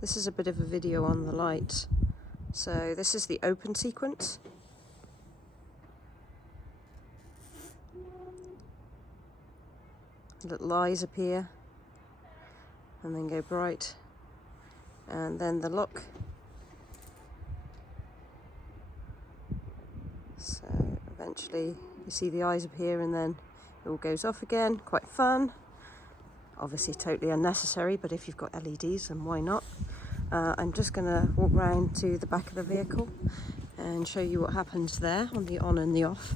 This is a bit of a video on the light. So this is the open sequence. Little eyes appear and then go bright, and then the lock. So eventually you see the eyes appear and then it all goes off again. Quite fun. Obviously totally unnecessary, but if you've got LEDs, then why not? I'm just going to walk round to the back of the vehicle and show you what happens there on the on and the off.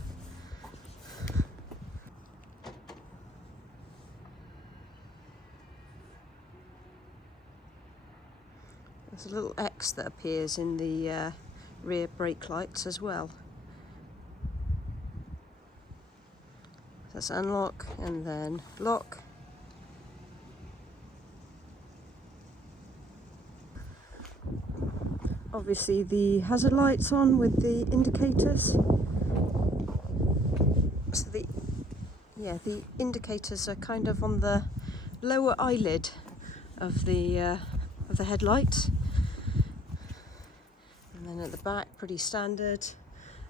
There's a little X that appears in the rear brake lights as well. That's unlock and then lock. Obviously the hazard lights on with the indicators. So the indicators are kind of on the lower eyelid of the headlight. And then at the back, pretty standard.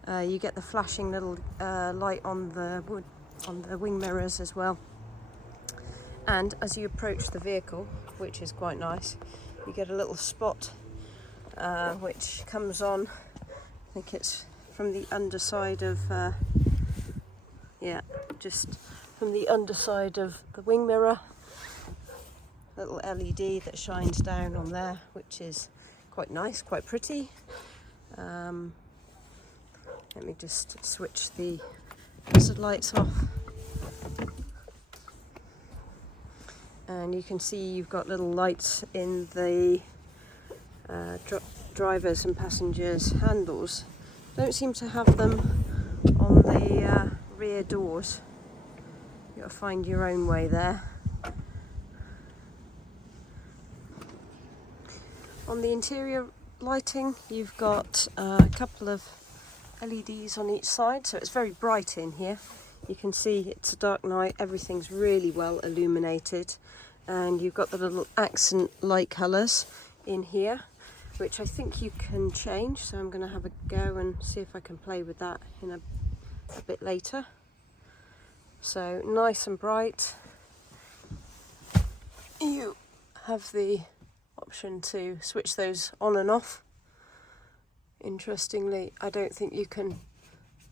You get the flashing little light on the wing mirrors as well. And as you approach the vehicle, which is quite nice, you get a little spot which comes on. I think it's from the underside of just from the underside of the wing mirror. Little LED that shines down on there, which is quite nice, quite pretty. Let me just switch the hazard lights off. And you can see you've got little lights in the drivers and passengers handles. Don't seem to have them on the rear doors. You've got to find your own way there. On the interior lighting, you've got a couple of LEDs on each side, so it's very bright in here. You can see it's a dark night, everything's really well illuminated, and you've got the little accent light colours in here, which I think you can change, so I'm going to have a go and see if I can play with that in a bit later. So nice and bright. You have the option to switch those on and off. Interestingly, I don't think you can.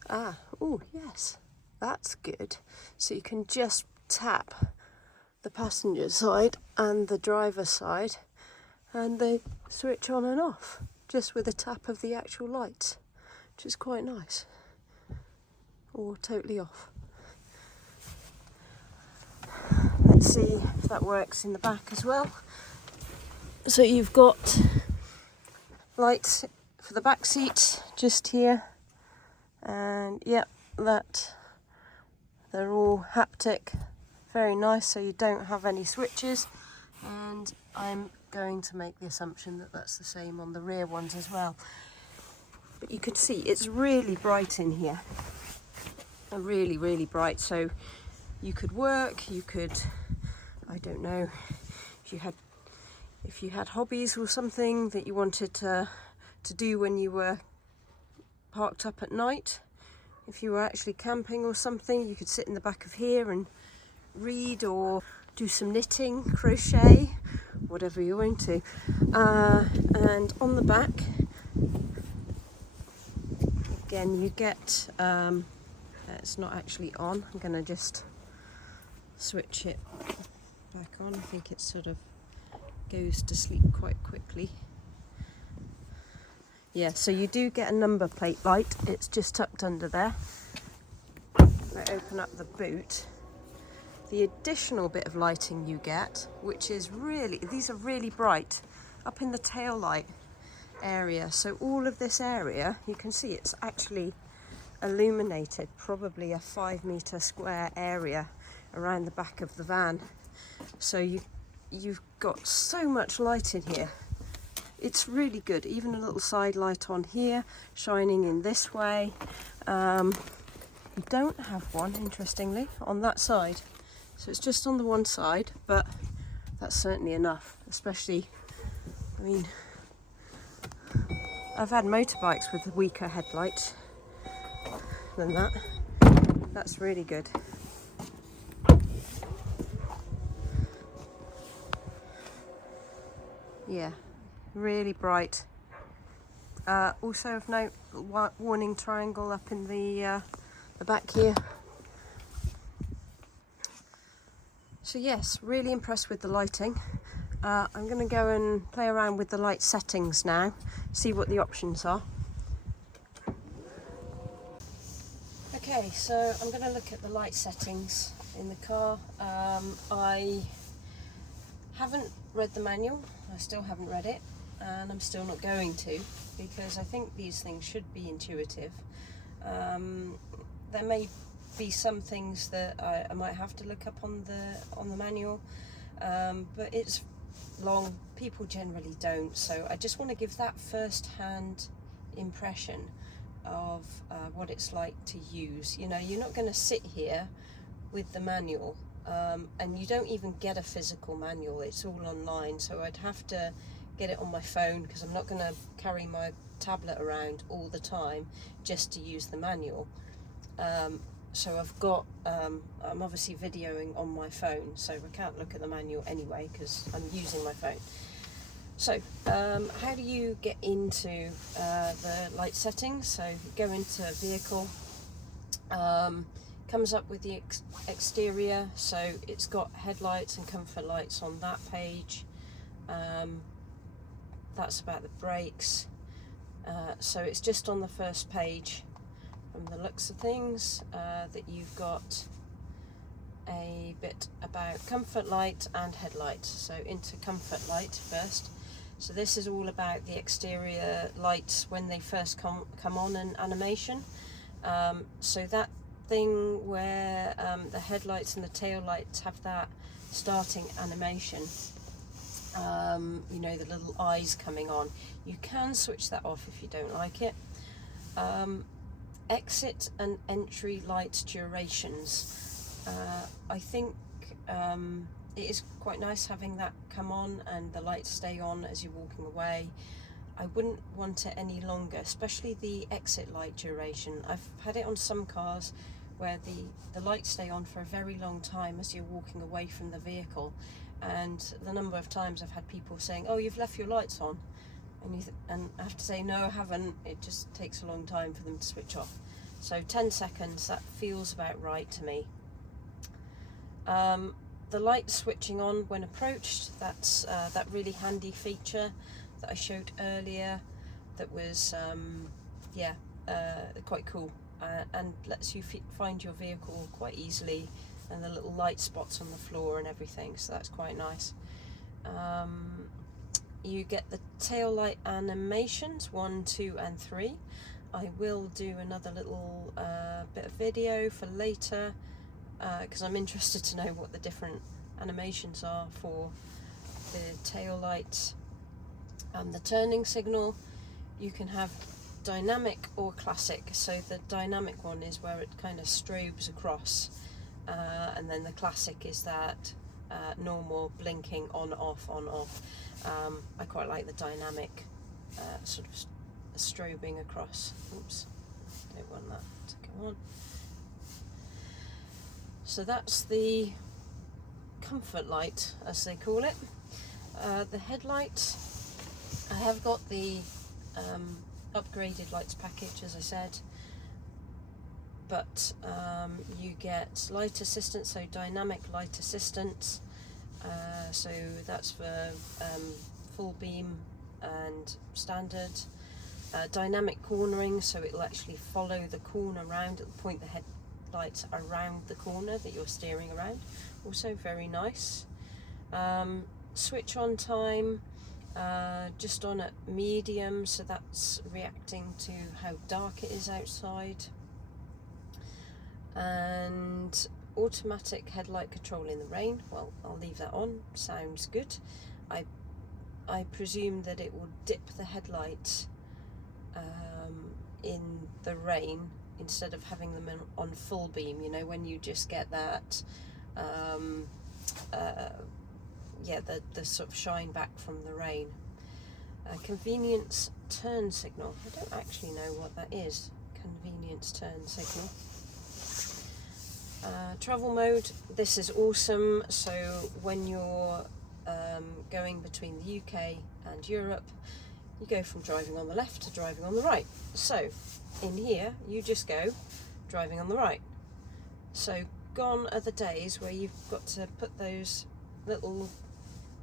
Oh yes, that's good. So you can just tap the passenger side and the driver side, and they switch on and off just with a tap of the actual lights, which is quite nice. Or totally off. Let's see if that works in the back as well. So you've got lights for the back seat just here, and yep, that they're all haptic, very nice, so you don't have any switches. And I'm going to make the assumption that that's the same on the rear ones as well. But you can see it's really bright in here, really, really bright. So you could work, you could, I don't know, if you had hobbies or something that you wanted to do when you were parked up at night. If you were actually camping or something, you could sit in the back of here and read or do some knitting, crochet, whatever you're into. And on the back, again, you get, it's not actually on. I'm going to just switch it back on. I think it sort of goes to sleep quite quickly. Yeah, so you do get a number plate light. It's just tucked under there. I open up the boot. The additional bit of lighting you get, which is really, these are really bright, up in the tail light area. So all of this area, you can see it's actually illuminated, probably a 5-metre square area around the back of the van. So you've got so much light in here. It's really good. Even a little side light on here, shining in this way. You don't have one, interestingly, on that side. So it's just on the one side, but that's certainly enough, especially I mean, I've had motorbikes with weaker headlights than that. That's really good. Yeah, really bright. Also of note, warning triangle up in the back here. So yes, really impressed with the lighting. I'm going to go and play around with the light settings now, see what the options are. Okay, so I'm going to look at the light settings in the car. I haven't read the manual, I still haven't read it, and I'm still not going to, because I think these things should be intuitive. There may be some things that I might have to look up on the manual, but it's long, people generally don't, so I just want to give that first-hand impression of what it's like to use. You know, you're not going to sit here with the manual, and you don't even get a physical manual, it's all online, so I'd have to get it on my phone, because I'm not going to carry my tablet around all the time just to use the manual. So I've got, I'm obviously videoing on my phone, so I can't look at the manual anyway because I'm using my phone. So how do you get into the light settings? So you go into vehicle, comes up with the exterior, so it's got headlights and comfort lights on that page. That's about the brakes. So it's just on the first page. From the looks of things, that you've got a bit about comfort light and headlight. So into comfort light first. So this is all about the exterior lights when they first come on in animation. So that thing where the headlights and the tail lights have that starting animation, you know, the little eyes coming on, you can switch that off if you don't like it. Exit and entry light durations. I think it is quite nice having that come on and the lights stay on as you're walking away. I wouldn't want it any longer, especially the exit light duration. I've had it on some cars where the lights stay on for a very long time as you're walking away from the vehicle, and the number of times I've had people saying, oh, you've left your lights on. And I have to say, no, I haven't. It just takes a long time for them to switch off. So 10 seconds, that feels about right to me. The light switching on when approached, that's that really handy feature that I showed earlier that was, quite cool, and lets you find your vehicle quite easily, and the little light spots on the floor and everything, so that's quite nice. You get the tail light animations 1, 2 and 3. I will do another little bit of video for later, because I'm interested to know what the different animations are for the tail light. The turning signal, you can have dynamic or classic. So the dynamic one is where it kind of strobes across, and then the classic is that normal blinking on off on off. I quite like the dynamic sort of strobing across. Oops, don't want that to go on. So that's the comfort light, as they call it. The headlight, I have got the upgraded lights package, as I said, but you get light assistance, so dynamic light assistance. So that's for full beam and standard. Dynamic cornering, so it'll actually follow the corner around, it'll point the headlights around the corner that you're steering around. Also very nice. Switch on time, just on at medium, so that's reacting to how dark it is outside. And automatic headlight control in the rain, well, I'll leave that on, sounds good. I presume that it will dip the headlight in the rain instead of having them on full beam, you know, when you just get that the sort of shine back from the rain. A convenience turn signal. I don't actually know what that is. Convenience turn signal. Travel mode. This is awesome. So when you're going between the UK and Europe, you go from driving on the left to driving on the right. So in here, you just go driving on the right. So gone are the days where you've got to put those little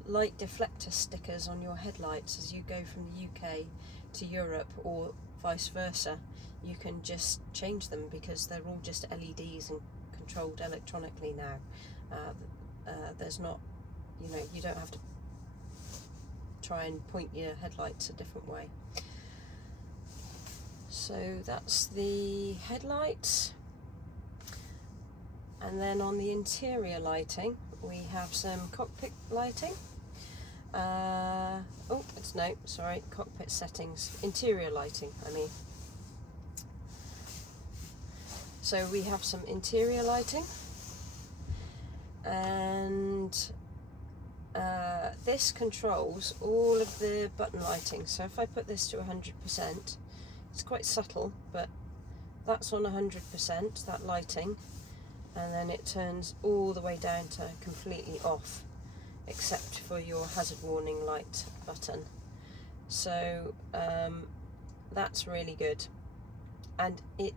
light deflector stickers on your headlights as you go from the UK to Europe, or vice versa. You can just change them because they're all just LEDs and controlled electronically now. There's not, you know, you don't have to try and point your headlights a different way. So that's the headlights. And then on the interior lighting, we have some cockpit lighting. Cockpit settings, interior lighting, I mean. So we have some interior lighting, and this controls all of the button lighting. So if I put this to 100%, it's quite subtle, but that's on 100%, that lighting, and then it turns all the way down to completely off, except for your hazard warning light button. So that's really good, and it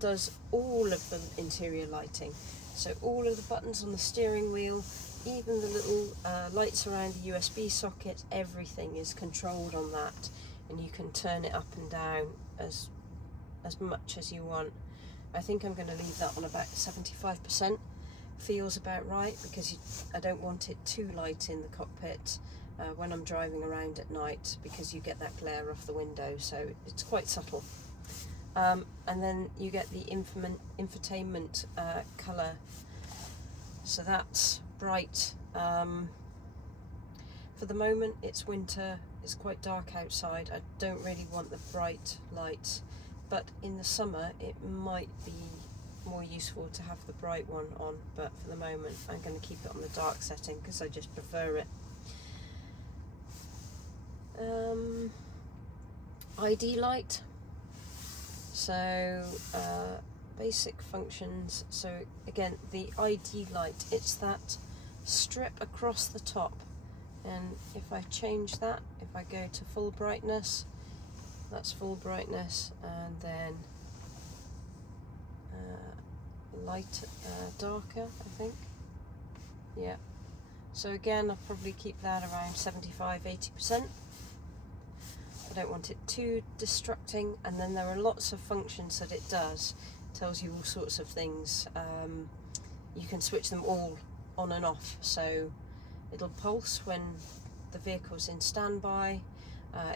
does all of the interior lighting. So all of the buttons on the steering wheel, even the little lights around the USB socket, everything is controlled on that, and you can turn it up and down as much as you want. I think I'm going to leave that on about 75%. Feels about right, because I don't want it too light in the cockpit when I'm driving around at night, because you get that glare off the window, so it's quite subtle. And then you get the infotainment colour, so that's bright. For the moment it's winter, it's quite dark outside, I don't really want the bright lights, but in the summer it might be more useful to have the bright one on, but for the moment I'm going to keep it on the dark setting because I just prefer it. ID light. So basic functions. So again, the ID light, it's that strip across the top, and if I change that, if I go to full brightness, that's full brightness, and then light darker, I think. Yeah. So again, I'll probably keep that around 75-80%. I don't want it too distracting, and then there are lots of functions that it does. It tells you all sorts of things. You can switch them all on and off, so it'll pulse when the vehicle's in standby,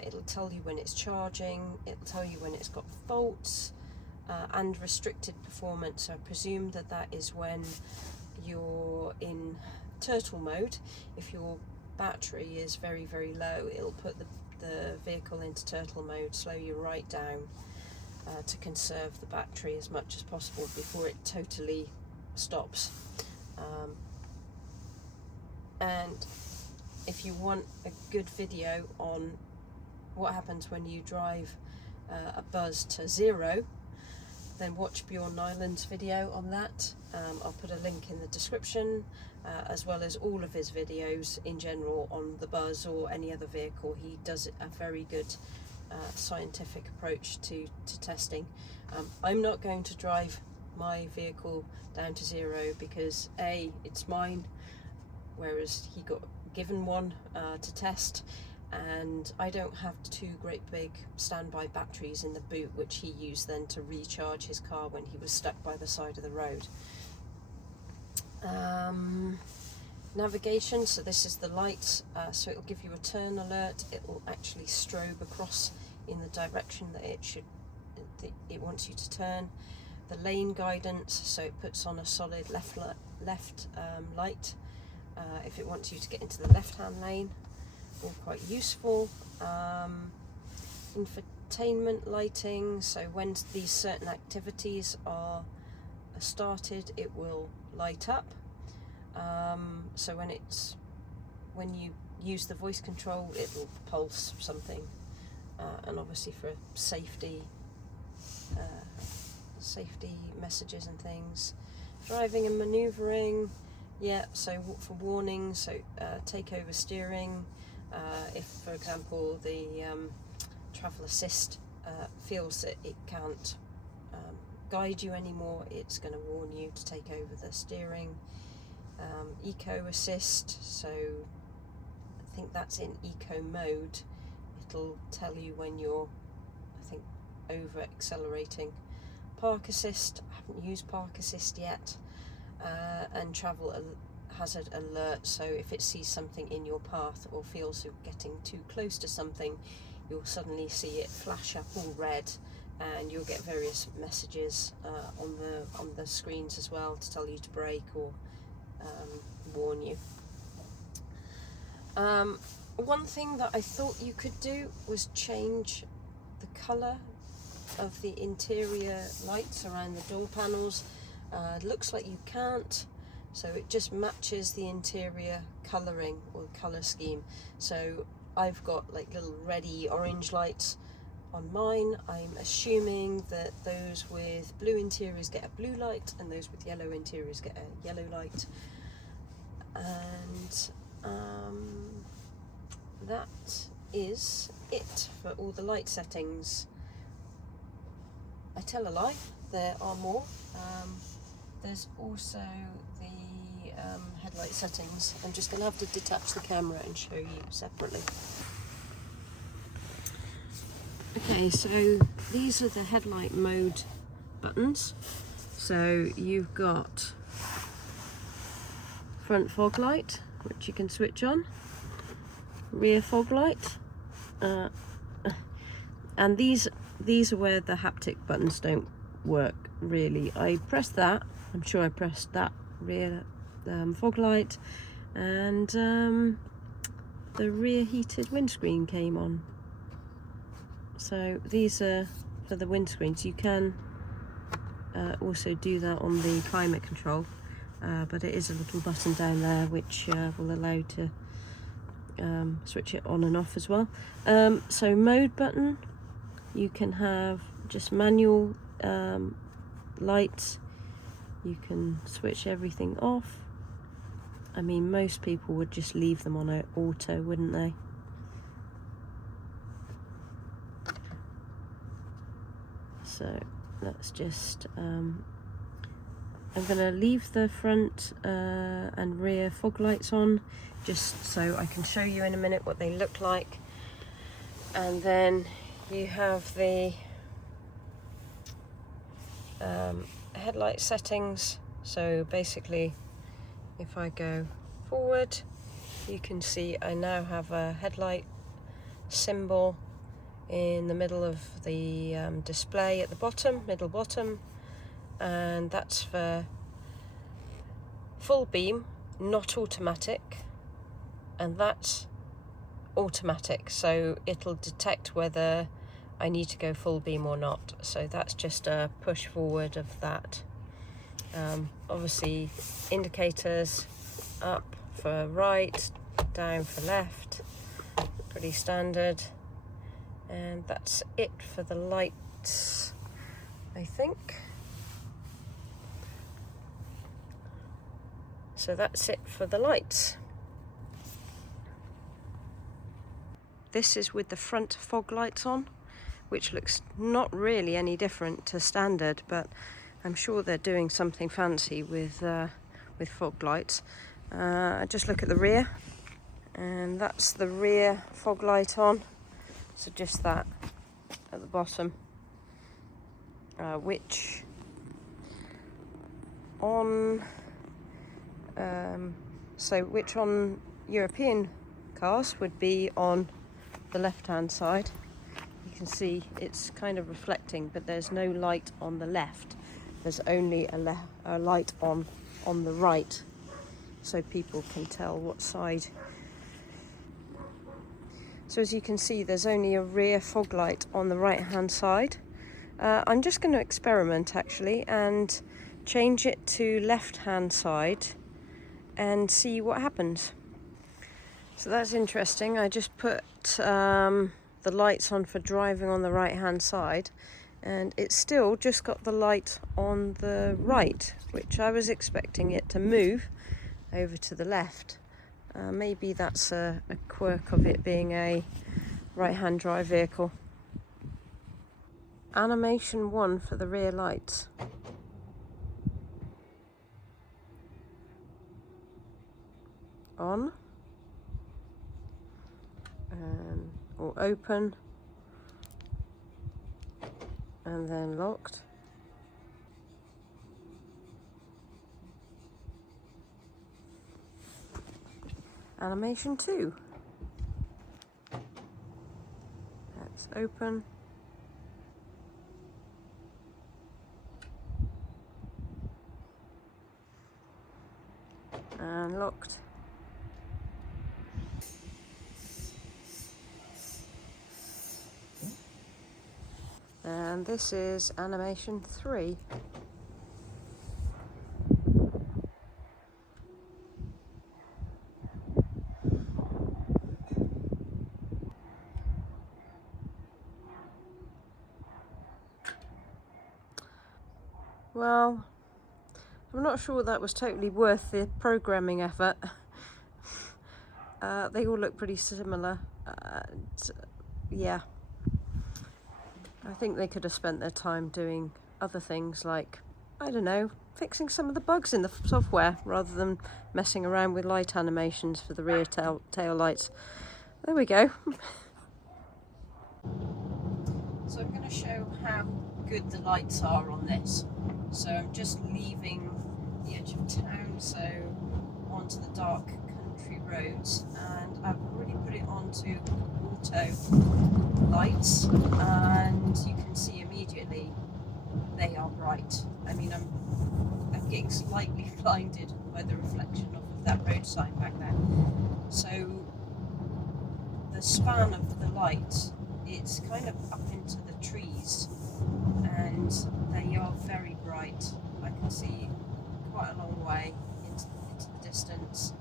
it'll tell you when it's charging, it'll tell you when it's got faults, and restricted performance. I presume that that is when you're in turtle mode. If your battery is very, very low, it'll put the vehicle into turtle mode, slow you right down to conserve the battery as much as possible before it totally stops. And if you want a good video on what happens when you drive a buzz to 0, then watch Bjorn Nyland's video on that. I'll put a link in the description, as well as all of his videos in general on the Buzz or any other vehicle. He does a very good scientific approach to testing. I'm not going to drive my vehicle down to 0 because A, it's mine, whereas he got given one to test, and I don't have 2 great big standby batteries in the boot, which he used then to recharge his car when he was stuck by the side of the road. Navigation, so this is the light, so it'll give you a turn alert. It will actually strobe across in the direction that it wants you to turn. The lane guidance, so it puts on a solid left light if it wants you to get into the left-hand lane. All quite useful. Infotainment lighting, so when these certain activities are started, it will light up. So when you use the voice control, it'll pulse something, and obviously for safety messages and things. Driving and manoeuvring, yeah, so for warnings, so take over steering, if for example the travel assist feels that it can't guide you anymore, it's going to warn you to take over the steering. Eco assist, so I think that's in eco mode, it'll tell you when you're, I think, over accelerating. Park assist, I haven't used park assist yet, and travel hazard alert, so if it sees something in your path or feels you're getting too close to something, you'll suddenly see it flash up all red, and you'll get various messages on the screens as well to tell you to brake or warn you. One thing that I thought you could do was change the colour of the interior lights around the door panels. Looks like you can't, so it just matches the interior colouring or colour scheme. So I've got like little reddy orange lights on mine. I'm assuming that those with blue interiors get a blue light and those with yellow interiors get a yellow light. And that is it for all the light settings. I tell a lie, there are more. There's also the headlight settings. I'm just going to have to detach the camera and show you separately. Okay, so these are the headlight mode buttons. So you've got front fog light, which you can switch on, rear fog light, and these are where the haptic buttons don't work really. I pressed that, I'm sure I pressed that rear fog light, and the rear heated windscreen came on. So these are for the windscreens. You can also do that on the climate control, but it is a little button down there which will allow to switch it on and off as well. So mode button, you can have just manual lights, you can switch everything off. I mean, most people would just leave them on auto, wouldn't they? So that's just I'm going to leave the front and rear fog lights on just so I can show you in a minute what they look like. And then you have the headlight settings. So basically, if I go forward, you can see I now have a headlight symbol in the middle of the display at the bottom, middle bottom, and that's for full beam, not automatic, and that's automatic, so it'll detect whether I need to go full beam or not. So that's just a push forward of that. Obviously indicators up for right, down for left, pretty standard. And that's it for the lights, I think. So that's it for the lights. This is with the front fog lights on, which looks not really any different to standard, but I'm sure they're doing something fancy with fog lights. Just look at the rear, and that's the rear fog light on. So just that at the bottom, which on European cars would be on the left-hand side. You can see it's kind of reflecting, but there's no light on the left. There's only a light on the right, so people can tell what side. So as you can see, there's only a rear fog light on the right hand side. I'm just going to experiment actually and change it to left hand side and see what happens. So that's interesting. I just put the lights on for driving on the right hand side, and it's still just got the light on the right, which I was expecting it to move over to the left. Maybe that's a quirk of it being a right hand drive vehicle. Animation 1 for the rear lights. On. Or open. And then locked. Animation 2. That's open. And locked. And this is animation 3. Well, I'm not sure that was totally worth the programming effort. They all look pretty similar. Yeah, I think they could have spent their time doing other things like, I don't know, fixing some of the bugs in the software rather than messing around with light animations for the rear tail lights. There we go. So I'm going to show how good the lights are on this. So I'm just leaving the edge of town, so onto the dark country roads, and I've already put it onto auto lights, and you can see immediately they are bright. I mean, I'm getting slightly blinded by the reflection of that road sign back there. So the span of the light, it's kind of up into the trees, and they are very bright. I can see quite a long way into the distance.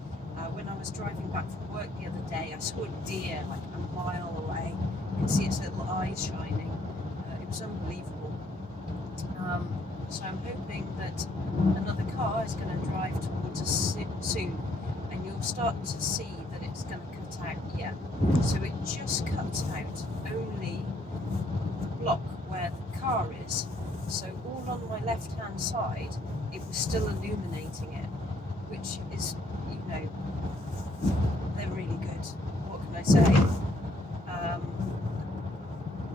When I was driving back from work the other day, I saw a deer like a mile away. You can see its little eyes shining. It was unbelievable. So I'm hoping that another car is going to drive towards us soon, and you'll start to see that it's going to cut out. Yeah, so it just cuts out only the block where the car is. So all on my left hand side, it was still illuminating it, which is, you know, they're really good. What can I say?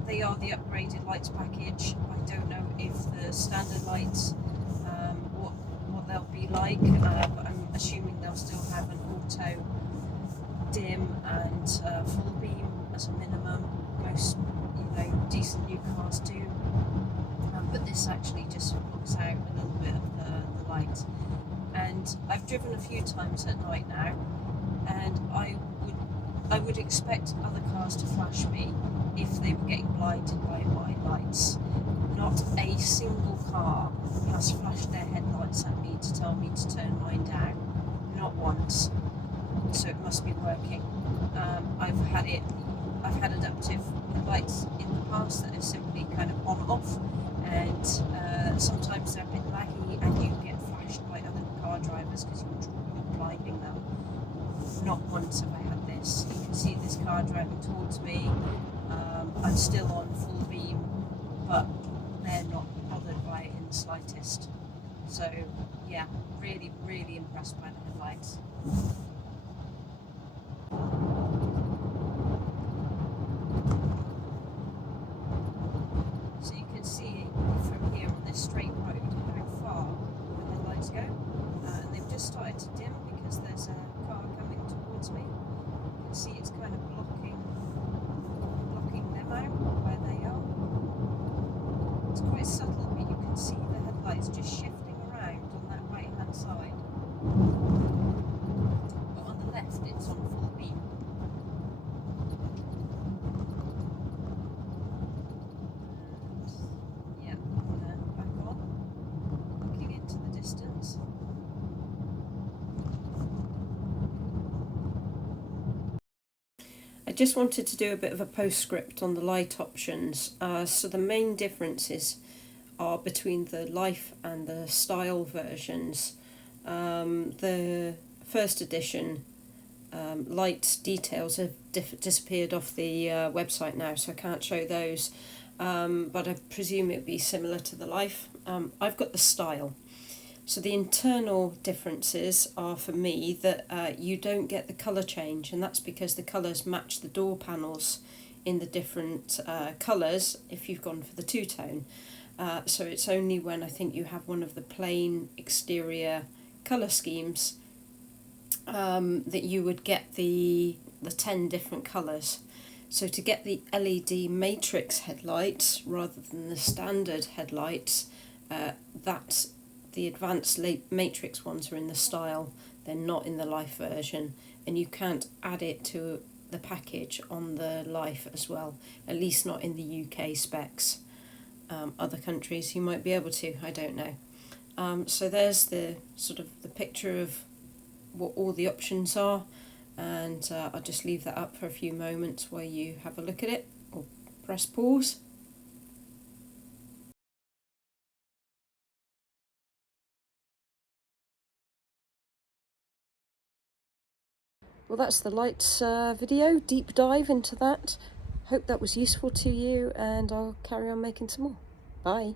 They are the upgraded lights package. I don't know if the standard lights, what they'll be like, but I'm assuming they'll still have an auto dim and full beam as a minimum. Most, you know, decent new cars do. But this actually just blocks out a little bit of the light. And I've driven a few times at night now, and I would expect other cars to flash me if they were getting blinded by my lights. Not a single car has flashed their headlights at me to tell me to turn mine down. Not once. So it must be working. I've had adaptive lights in the past that are simply kind of on off, and sometimes they're a bit laggy and you get flashed by other car drivers because you're blinding them. Not once have I had this. You can see this car driving towards me. I'm still on full beam, but they're not bothered by it in the slightest. So yeah, really, really impressed by the headlights. So you can see from here on this straight road how far the headlights go, and they've just started to dim because there's a car coming towards me. You can see it's kind of blocking them out where they are. It's quite subtle, but you can see the headlights just shifting around on that right hand side. I just wanted to do a bit of a postscript on the light options. So the main differences are between the Life and the Style versions. The first edition light details have disappeared off the website now, so I can't show those, but I presume it would be similar to the Life. I've got the Style. So the internal differences are, for me, that you don't get the colour change, and that's because the colours match the door panels in the different colours if you've gone for the two-tone. So it's only when I think you have one of the plain exterior colour schemes that you would get the 10 different colours. So to get the LED matrix headlights rather than the standard headlights, that's the advanced matrix ones are in the Style, they're not in the Life version, and you can't add it to the package on the Life as well, at least not in the UK specs. Other countries you might be able to, I don't know. So there's the sort of the picture of what all the options are, and I'll just leave that up for a few moments where you have a look at it, or press pause. Well, that's the lights video, deep dive into that. Hope that was useful to you, and I'll carry on making some more. Bye.